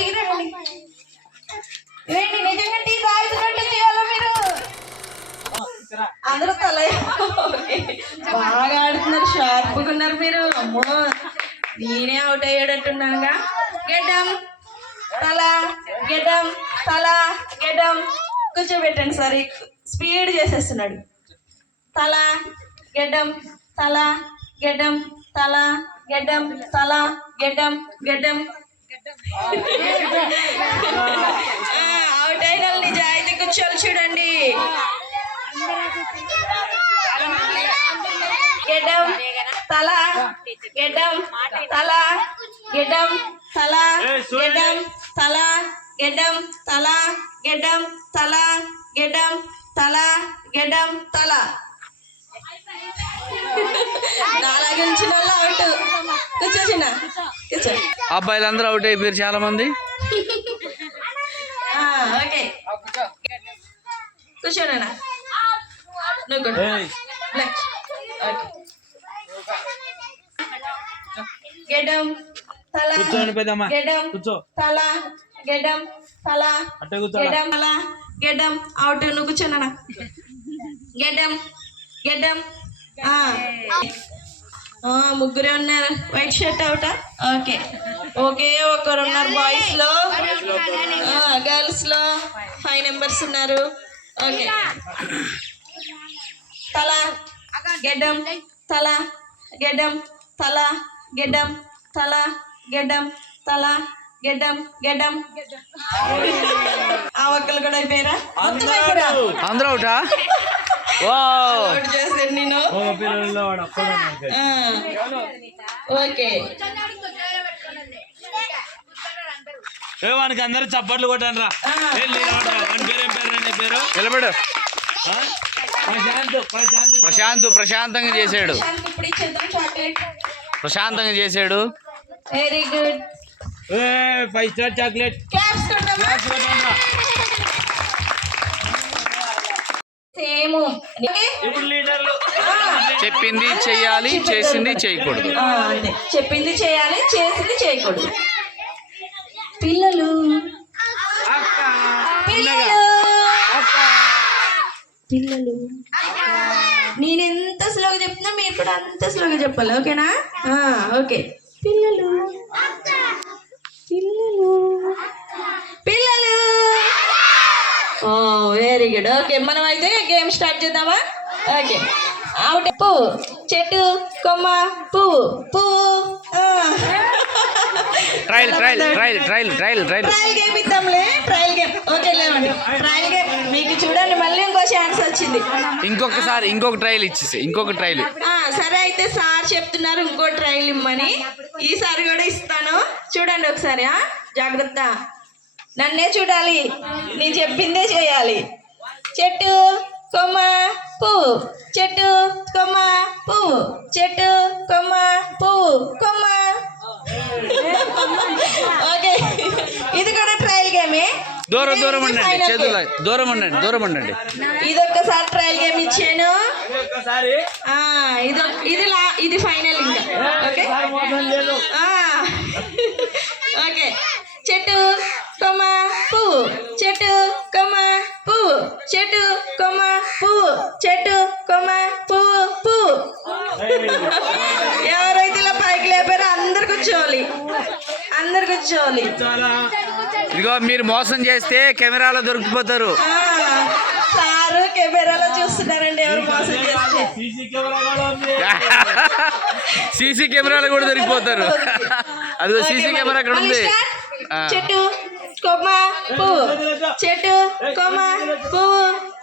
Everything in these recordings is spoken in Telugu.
టీ రండి రండి. నిజంగా టీ తాగుతున్నట్టు చేయాలా మీరు అందరూ తల బాగా ఆడుతున్నారు, షార్ప్గా ఉన్నారు మీరు. అమ్మో నేనే అవుట్ అయ్యేటట్టున్నానుగా. గెడ్డం తల గెడ్డం తల గెడ్డం కూర్చోబెట్టండి. సరే స్పీడ్ చేసేస్తున్నాడు. తల గెడ్డం తల గెడ్డం తల గెడ్డం తల గెడ్డం గెడ్డం. అవుట్ అయిన నిజాయితీ కూర్చోవాలి చూడండి. గెడ్డం తల గెడ్డం తల గెడ్డం తల గెడ్డం తల గెడ్డం తల గెడ్డం తల గెడ్డం తల గెడ్డం తల. నాలాగే ఉంచిన వాళ్ళు అవుట్. కూర్చో చిన్న కూర్చో. అబ్బాయిలందరూ అవుట్ అయిపోయారు చాలా మంది. ఓకే కూర్చోనా నువ్వు గెడ్డం తల గెడ్డం తల గెడ్డం తల గెడ్డం తల గెడ్డం అవుట్. నువ్వు కూర్చోనా గెడ్డం గెడ్డం. ముగ్గురే ఉన్నారు. వైట్ షర్ట్ అవుటా? ఓకే ఓకే ఒకరు ఉన్నారు బాయ్స్ లో. గర్ల్స్ లో 5 మెంబర్స్ ఉన్నారు. ఓకే తల గెడ్డం తల గెడ్డం తల గెడ్డం తల గెడ్డం తల గెడ్డం గెడ్డం. ఆ ఒక్కలు కూడా అయిపోయారా? అందరూ అవుటా? చేసాను నేను. ఓకే వానికి అందరూ చప్పట్లు కొట్టండి రా. పేరు నిలబడు. ప్రశాంతంగా చేసాడు. ప్రశాంతంగా చేసాడు. Very good. 5 star chocolate. Same చెప్పింది చెయ్యాలి, చేసింది చేయకూడదు. చెప్పింది చేయాలి, చేసింది చేయకూడదు. పిల్లలు పిల్లలు పిల్లలు నేను ఎంత స్లోగా చెప్తున్నా మీరు కూడా అంత స్లోగా చెప్పాలి. ఓకేనా? ఓకే. పిల్లలు పిల్లలు పిల్లలు. Very good. ఓకే మనం అయితే గేమ్ స్టార్ట్ చేద్దామా? ఓకే. అవుట్. పువ్వు చెట్టు కొమ్మ పువ్వు పువ్వు. Trial trial trial trial trial trial trial game ఇద్దాంలే. Trial game. ఓకే లేవండి. ట్రయల్ గేమ్ మీకు చూడండి మళ్ళీ ఇంకో ఛాన్స్ వచ్చింది. ఇంకొకసారి ఇంకొక ట్రయల్ ఇచ్చేసి ఇంకొక ట్రయల్. సరే అయితే సార్ చెప్తున్నారు ఇంకో ట్రయల్ ఇమ్మని. ఈసారి కూడా ఇస్తాను చూడండి ఒకసారి. జాగ్రత్త. నన్నే చూడాలి, నేను చెప్పిందే చేయాలి. చెట్టు కొమ్మ పువ్వు చెట్టు కొమ్మ పువ్వు చెట్టు కొమ్మ పువ్వు కొమ్మ. ఓకే ఇది కూడా ట్రయల్ గేమే. దూరం దూరం ఉండండి, చేతులు దూరం ఉండండి, దూరం ఉండండి. ఇది ఒక్కసారి ట్రయల్ గేమ్ ఇచ్చాను. ఇది ఫైనల్ ఇంకా. Okay okay. చెట్టు కొమ్మ పువ్వు చెట్టు కొమ్మ పువ్వు చెట్టు కొమ్మ పువ్వు చెట్టు కొమ్మ పువ్వు పువ్వు. ఎవరైతే ఇలా పైకి లేపారో అందరు కూర్చోవాలి, అందరు కూర్చోవాలి. ఇదిగో మీరు మోసం చేస్తే కెమెరాలో దొరికిపోతారు. సారు కెమెరాలో చూస్తున్నారండి ఎవరు మోసం చేస్తే. సీసీ కెమెరాలు కూడా దొరికిపోతారు. అదిగో సీసీ కెమెరా అక్కడ ఉంది. చెట్టు కొమ్మ పువ్వు చెట్టు కొమ్మ పువ్వు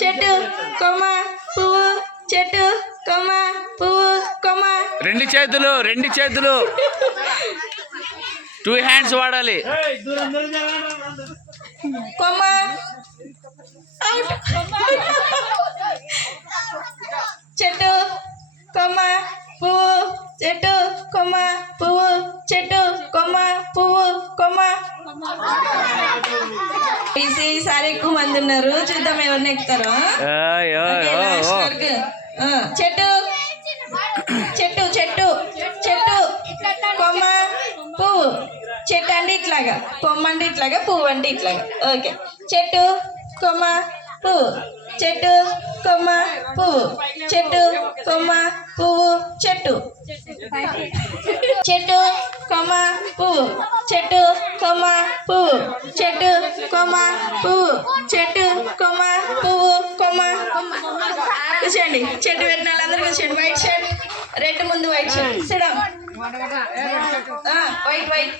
చెట్టు కొమ్మ పువ్వు చెట్టు కొమ్మ పువ్వు కొమ్మ. రెండు చేతులు 2 హ్యాండ్స్ వాడాలి. కొమ్మ అవుట్. చెట్టు కొమ్మ పువ్వు చెట్టు కొమ్మ పువ్వు చెట్టు కొమ్మ పువ్వు కొమ్మ. ఈసారి ఎక్కువ మంది ఉన్నారు, చూద్దాం ఎవరిని ఎక్కుతారు. చెట్టు చెట్టు చెట్టు చెట్టు కొమ్మ పువ్వు చెట్టు అండి ఇట్లా ఇట్లాగా, కొమ్మ అంటే ఇట్లాగా, పువ్వు అంటే ఇట్లాగా. ఓకే. చెట్టు కొమ్మ పువ్వు, చెట్టు కొమ్మ పువ్వు, చెట్టు కొమ్మ పువ్వు, చెట్టు, చెట్టు కొమ్మ పువ్వు, చెట్టు కొమ్మ పువ్వు, చెట్టు కొమ్మ పువ్వు, చెట్టు కొమ్మ పువ్వు, కొమ్మ. కూర్చోండి. చెట్టు పెట్టిన వాళ్ళందరూ కూర్చోండి. వైట్ షర్ట్, రెడ్ ముందు వైట్ షర్ట్. సిడం. White white.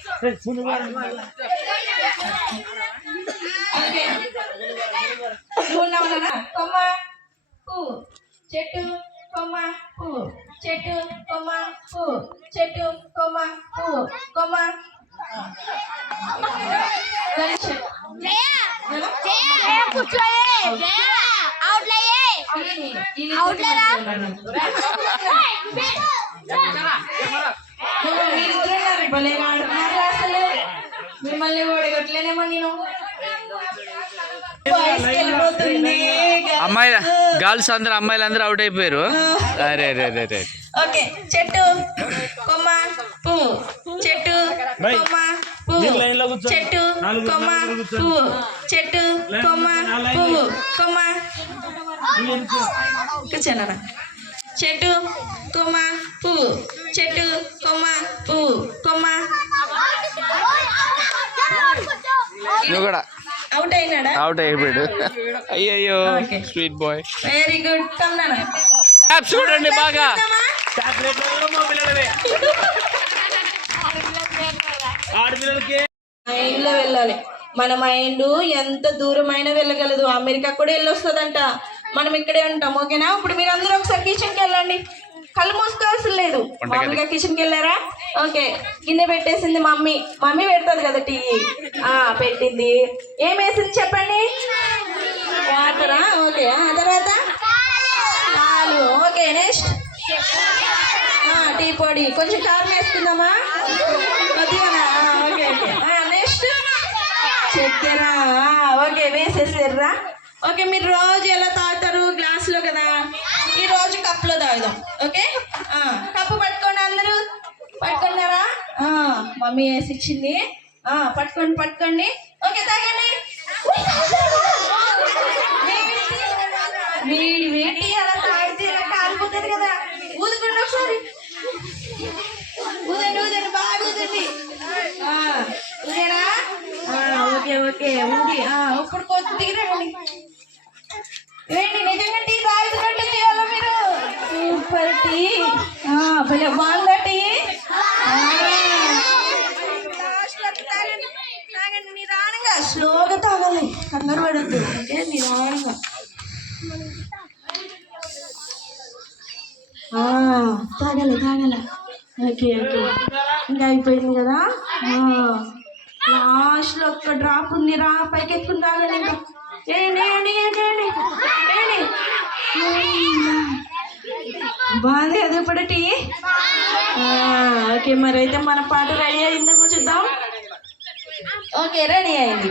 ఓకే. ఉన్నామన్నా. కొమ్మ పువ్వు, చెట్టు కొమ్మ పువ్వు, చెట్టు కొమ్మ పువ్వు, చెట్టు కొమ్మ పువ్వు, కొమ్మ. అసలు మిమ్మల్ని ఓడగొట్టలేనేమో నేను. వెళ్ళిపోతుంది. అమ్మాయిల గర్ల్స్ అందరూ అమ్మాయిలు అవుట్ అయిపోయారు. అరే అరే అరే అరే. ఓకే. చెట్టు కొమ్మ పువ్వు, చెట్టు కొమ్మ పువ్వు, చెట్టు కొమ్మ పువ్వు, చెట్టు కొమ్మ పువ్వు, కొమ్మ. కూర్చోనా. చెట్టు కొమ్మ పువ్వు, చెట్టు కొమ్మ పువ్వు, కొమ్మ. నువ్వు కూడా అవుట్ అయినాడా? అవుట్ అయిపోయాడు. అయ్యయ్యో Okay. Sweet boy. Very good. కమ్నానా. చూడండి బాగా. ఆడపిల్లలకి మైండ్ లో వెళ్ళాలి. మన మైండ్ ఎంత దూరమైనా వెళ్ళగలదు. అమెరికా కూడా వెళ్ళొస్తుందంట. మనం ఇక్కడే ఉంటాం. ఓకేనా? ఇప్పుడు మీరు అందరూ ఒకసారి కిచెన్కి వెళ్ళండి. కళ్ళు మూసుకోవాల్సిన లేదు. మామూలుగా కిచెన్కి వెళ్ళారా? ఓకే. గిన్నె పెట్టేసింది మమ్మీ. మమ్మీ పెడతాది కదా టీ. పెట్టింది. ఏం వేసింది చెప్పండి? వాటరా? ఓకే. ఆ తర్వాత పాలు. ఓకే. నెక్స్ట్ టీ పొడి. కొంచెం కారం వేసుకుందామా? కొద్దిగానా? Okay okay. నెక్స్ట్ చక్కెర. ఓకే. వేసేసారా? ఓకే. మీరు రోజు ఎలా తాగుతారు? గ్లాసులో కదా. ఈ రోజు కప్లో తాగుదాం. ఓకే. కప్పు పట్టుకోండి. అందరూ పట్టుకున్నారా? మమ్మీ వేసి ఇచ్చింది. పట్టుకోండి పట్టుకోండి. ఓకే. తాగండి. వేడి వేడి అలా తాగితే ఇలా కాలిపోతుంది కదా. ఊదుకోండి ఒకసారి. ఊదండి ఊదండి. బాగా ఊదండి. ఊదేనా? Okay okay. ఊది. ఇప్పుడు కొద్దిగా రండి. ఏంటి నిజంగా టీ తాగుతున్నట్టు చేయాలా మీరు? Super tea. భలే బాగుందా టీ? తాగండి నిదానంగా. స్లోగా తాగాలి. కంగారు పడద్దు. ఓకే. నిదానంగా. తాగాలి తాగాలి. Okay okay. ఇంకా అయిపోయింది కదా. లాస్ట్లో ఒక్క డ్రాప్ ఉంది రా. పైకి ఎక్కుని తాగాలి. ఇంకా ఏంటి ఏంటి ఏంటి ఏంటి ఏంటి బాగుంది కదా ఇప్పుడు టీ? ఓకే. మరి అయితే మన పాట రెడీ అయిందేమో చూద్దాం. ఓకే. రెడీ అయింది.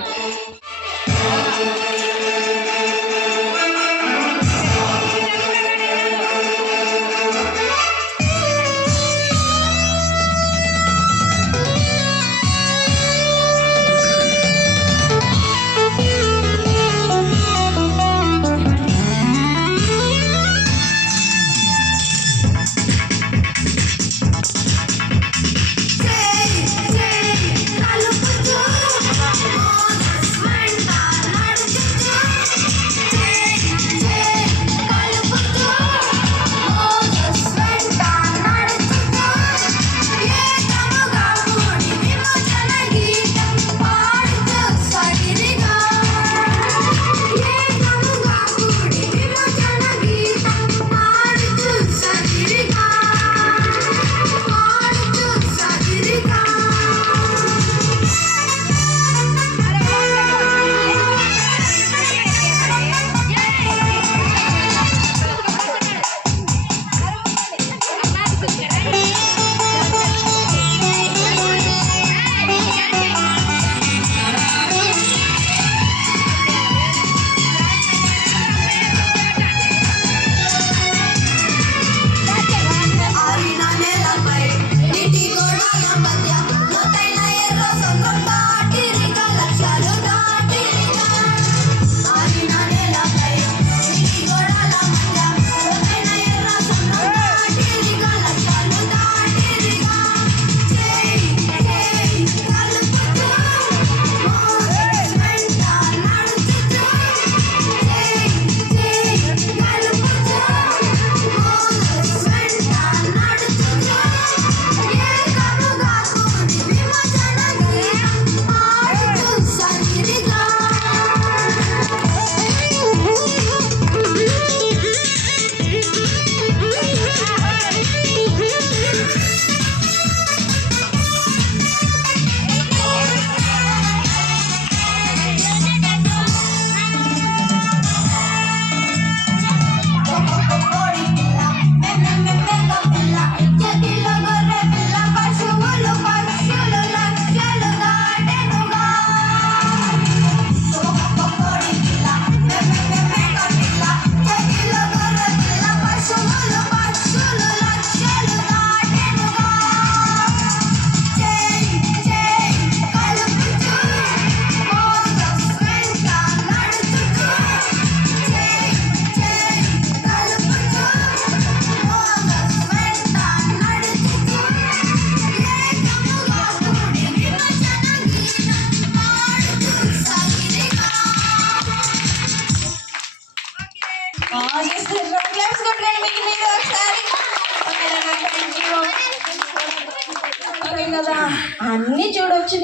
క్లాప్స్ కొట్టండి మీకు మీరు ఒకసారి. ఓకేనా? Thank you. ఓకే కదా, అన్నీ చూడొచ్చు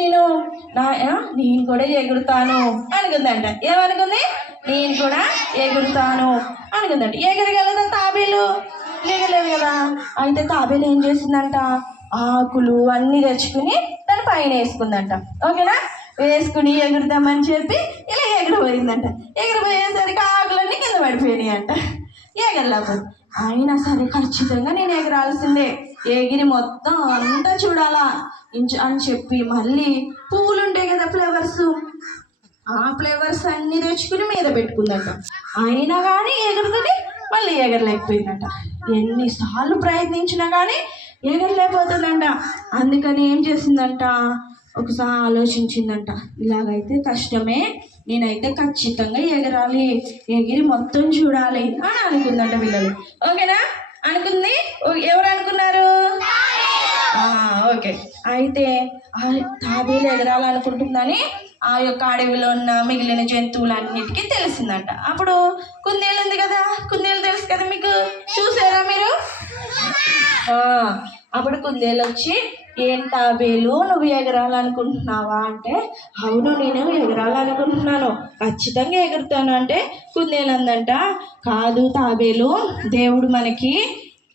నేను కూడా ఎగురుతాను అనుకుందంట. ఏమనుకుంది? నేను కూడా ఎగురుతాను అనుకుందంట. ఎగరగలదా తాబేలు? ఎగరలేదు కదా. అయితే తాబేలు ఏం చేసిందంట, ఆకులు అన్నీ తెచ్చుకుని దాని పైన వేసుకుందంట. ఓకేనా? వేసుకుని ఎగురుదామని చెప్పి ఇలా ఎగిరిపోయిందంట. ఎగిరిపోయేసరికి ఆకులన్నీ కింద పడిపోయినాయి అంట. ఎగరలేకపోతే అయినా సరే ఖచ్చితంగా నేను ఎగరాల్సిందే, ఎగిరి మొత్తం అంతా చూడాలా అని చెప్పి మళ్ళీ పువ్వులు ఉంటాయి కదా, ఫ్లవర్స్, ఆ ఫ్లవర్స్ అన్నీ తెచ్చుకుని మీద పెట్టుకుందంట. అయినా కానీ ఎగురుతుంది, మళ్ళీ ఎగరలేకపోయిందంట. ఎన్నిసార్లు ప్రయత్నించినా కానీ ఎగరలేకపోతుందంట. అందుకని ఏం చేసిందంట, ఒకసారి ఆలోచించిందంట, ఇలాగైతే కష్టమే, నేనైతే ఖచ్చితంగా ఎగరాలి, ఎగిరి మొత్తం చూడాలి అని అనుకుందంట పిల్లలు. ఓకేనా? అనుకుంది. ఎవరు అనుకున్నారు? ఓకే. అయితే ఆ తాబేలు ఎగరాలనుకుంటుందని ఆ యొక్క అడవిలో ఉన్న మిగిలిన జంతువులన్నిటికీ తెలిసిందంట. అప్పుడు కుందేలు ఉంది కదా, కుందేలు తెలుసు కదా మీకు, చూసారా మీరు? అప్పుడు కుందేలు వచ్చి, ఏం తాబేలు నువ్వు ఎగరాలనుకుంటున్నావా అంటే, అవును నేను ఎగరాలనుకుంటున్నాను, ఖచ్చితంగా ఎగురుతాను అంటే, కుందేలు అందంట, కాదు తాబేలు, దేవుడు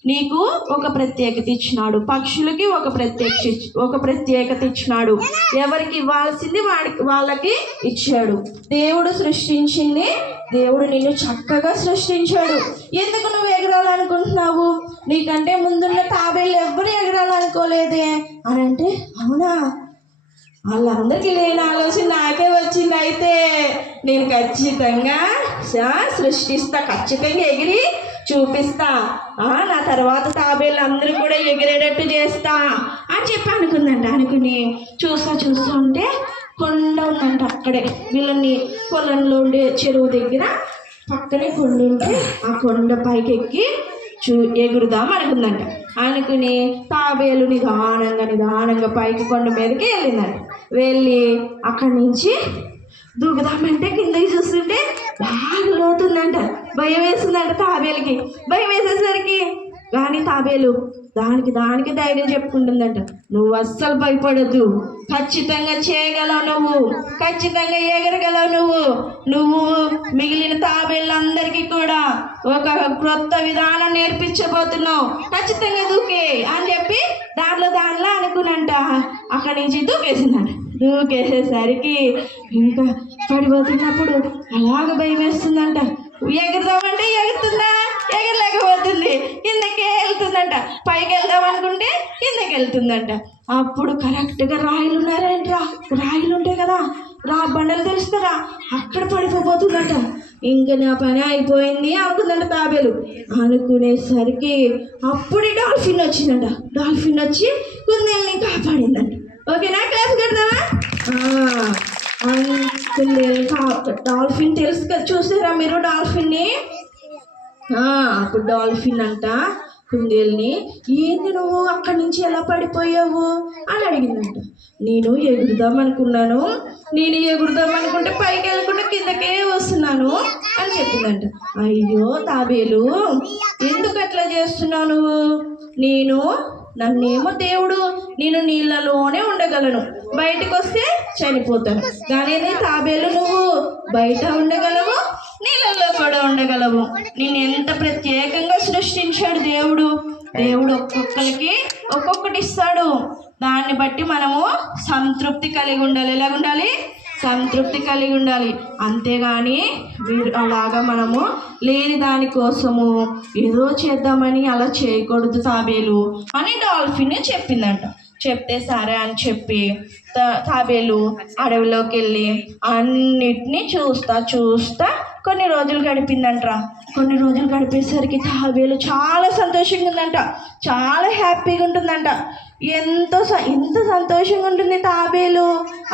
నీకు ఒక ప్రత్యేకత ఇచ్చినాడు, పక్షులకి ఒక ప్రత్యేకత ఇచ్చినాడు, ఎవరికి ఇవ్వాల్సింది వాళ్ళకి ఇచ్చాడు. దేవుడు సృష్టించింది, దేవుడు నిన్ను చక్కగా సృష్టించాడు, ఎందుకు నువ్వు ఎగరాలనుకుంటున్నావు? నీకంటే ముందున్న తాబేళ్ళు ఎవ్వరు ఎగరాలనుకోలేదే అని అంటే, అవునా, వాళ్ళందరికీ లేని ఆలోచన నాకే వచ్చింది, అయితే నేను ఖచ్చితంగా సృష్టిస్తా, ఖచ్చితంగా ఎగిరి చూపిస్తా, నా తర్వాత తాబేళ్ళు అందరూ కూడా ఎగిరేటట్టు చేస్తా అని చెప్పి అనుకుందంట. అనుకుని చూస్తూ ఉంటే కొండ ఉందంట అక్కడే, వీళ్ళని పొలంలో ఉండే చెరువు దగ్గర పక్కనే కొండ ఉంటే ఆ కొండ పైకి ఎక్కి ఎగురుదాం అనుకుందంట. అనుకుని తాబేలు నిదానంగా పైకి కొండ మీదకి వెళ్ళిందంట. వెళ్ళి అక్కడి నుంచి దూకుదామంటే కిందకి చూస్తుంటే బాగా లోతుందంట. భయం వేసిందంట తాబేలుకి. భయం వేసేసరికి కానీ తాబేలు దానికి ధైర్యం చెప్పుకుంటుందంట, నువ్వు అస్సలు భయపడద్దు, ఖచ్చితంగా చేయగలవు, నువ్వు ఖచ్చితంగా ఎగరగలవు, నువ్వు మిగిలిన తాబేళ్ళందరికీ కూడా ఒక క్రొత్త విధానం నేర్పించబోతున్నావు, ఖచ్చితంగా దూకే అని చెప్పి దానిలో అనుకునంట అక్కడి నుంచి దూకేసిందంట. దూకేసేసరికి ఇంకా పడిపోతున్నప్పుడు అలాగ భయం వేస్తుందంట. ఎగురుదామంటే ఎగురుతుందా? ఎగరలేకపోతుంది, కిందకే వెళ్తుందంట. పైకి వెళ్దాం అనుకుంటే కిందకి వెళ్తుందంట. అప్పుడు కరెక్ట్గా రాయిలు ఉంటాయి కదా, బండలు తెలుసు కదా, అక్కడ పడిపోతుందంట. ఇంకా నా పని అయిపోయింది అనుకుందంట తాబేలు. అనుకునేసరికి అప్పుడే డాల్ఫిన్ వచ్చిందంట. డాల్ఫిన్ వచ్చి కుందేల్ని కాపాడిందంట. ఓకేనా? క్లాస్ కడదామా? కుందేలు డాల్ఫిన్ తెలుసు కదా, చూసారా మీరు డాల్ఫిన్ని? అప్పుడు డాల్ఫిన్ అంట కుందేల్ని, ఏంది నువ్వు అక్కడి నుంచి ఎలా పడిపోయావు అని అడిగిందంట. నేను ఎగురుదాం అనుకుంటే పైకి వెళ్ళకుండా కిందకే వస్తున్నాను అని చెప్పిందంట. అయ్యో తాబేలు, ఎందుకు అట్లా చేస్తున్నావు నువ్వు? నన్నేమో దేవుడు నేను నీళ్ళలోనే ఉండగలను, బయటకు వస్తే చనిపోతాను, కానీ తాబేలు నువ్వు బయట ఉండగలవు, నీళ్ళల్లో కూడా ఉండగలవు. నేను ఎంత ప్రత్యేకంగా సృష్టించాడు దేవుడు ఒక్కొక్కరికి ఒక్కొక్కటి ఇస్తాడు, దాన్ని బట్టి మనము సంతృప్తి కలిగి ఉండాలి. ఎలా ఉండాలి? సంతృప్తి కలిగి ఉండాలి. అంతేగాని అలాగా మనము లేని దానికోసము ఏదో చేద్దామని అలా చేయకూడదు తాబేలు అని డాల్ఫిన్ చెప్పిందంట. చెప్తే సరే అని చెప్పి తాబేలు అడవిలోకి వెళ్ళి అన్నిటినీ చూస్తా కొన్ని రోజులు గడిపిందంట. కొన్ని రోజులు గడిపేసరికి తాబేలు చాలా సంతోషంగా ఉందంట, చాలా హ్యాపీగా ఉంటుందంట. ఎంత సంతోషంగా ఉంటుంది తాబేలు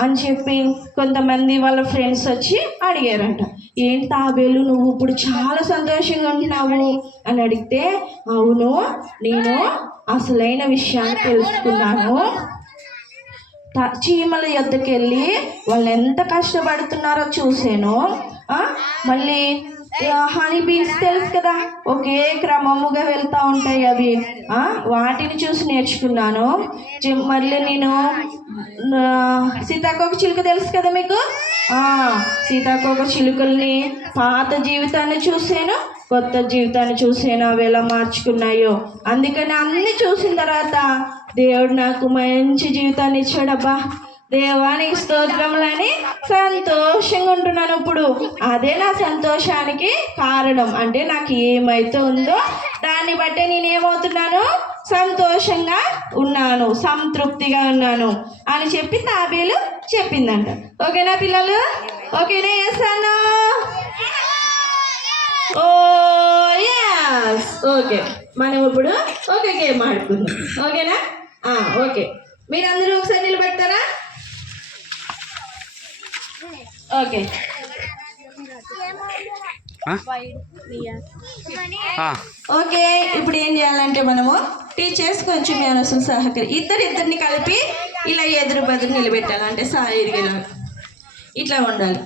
అని చెప్పి కొంతమంది వాళ్ళ ఫ్రెండ్స్ వచ్చి అడిగారంట, ఏంటి తాబేలు నువ్వు ఇప్పుడు చాలా సంతోషంగా ఉంటున్నావు అని అడిగితే, అవును నేను అసలైన విషయాన్ని తెలుసుకున్నాను, చీమల యొద్దకు వెళ్ళి వాళ్ళు ఎంత కష్టపడుతున్నారో చూసాను, మళ్ళీ హనీ బీన్స్ తెలుసు కదా, ఒకే క్రమముగా వెళ్తూ ఉంటాయి అవి. వాటిని చూసి నేర్చుకున్నాను. మళ్ళీ నేను సీతాకోక చిలుక తెలుసు కదా మీకు. సీతాకోక చిలుకల్ని పాత జీవితాన్ని చూసాను, కొత్త జీవితాన్ని చూసాను, అవి ఎలా మార్చుకున్నాయో. అందుకని అన్ని చూసిన తర్వాత దేవుడు నాకు మంచి జీవితాన్ని ఇచ్చాడబ్బా, దేవానికి స్తోత్రములని సంతోషంగా ఉంటున్నాను ఇప్పుడు. అదే నా సంతోషానికి కారణం. అంటే నాకు ఏమైతే ఉందో దాన్ని బట్టే నేను ఏమవుతున్నాను, సంతోషంగా ఉన్నాను, సంతృప్తిగా ఉన్నాను అని చెప్పి తాబేలు చెప్పిందంట. ఓకేనా పిల్లలు? ఓకేనా? ఎస్ అన్నా? ఓ ఎస్. ఓకే, మనం ఇప్పుడు ఓకే గేమ్ ఆడుకుందాం. ఓకేనా? ఓకే, మీరందరూ ఒకసారి నిలబెడతారా? ఓకే. ఓకే, ఇప్పుడు ఏం చేయాలంటే మనము టీచర్స్ కొంచెం మనసు ఇద్దరిని కలిపి ఇలా ఎదురు బదురు నిలబెట్టాలి. అంటే సాయిగా ఇట్లా ఉండాలి.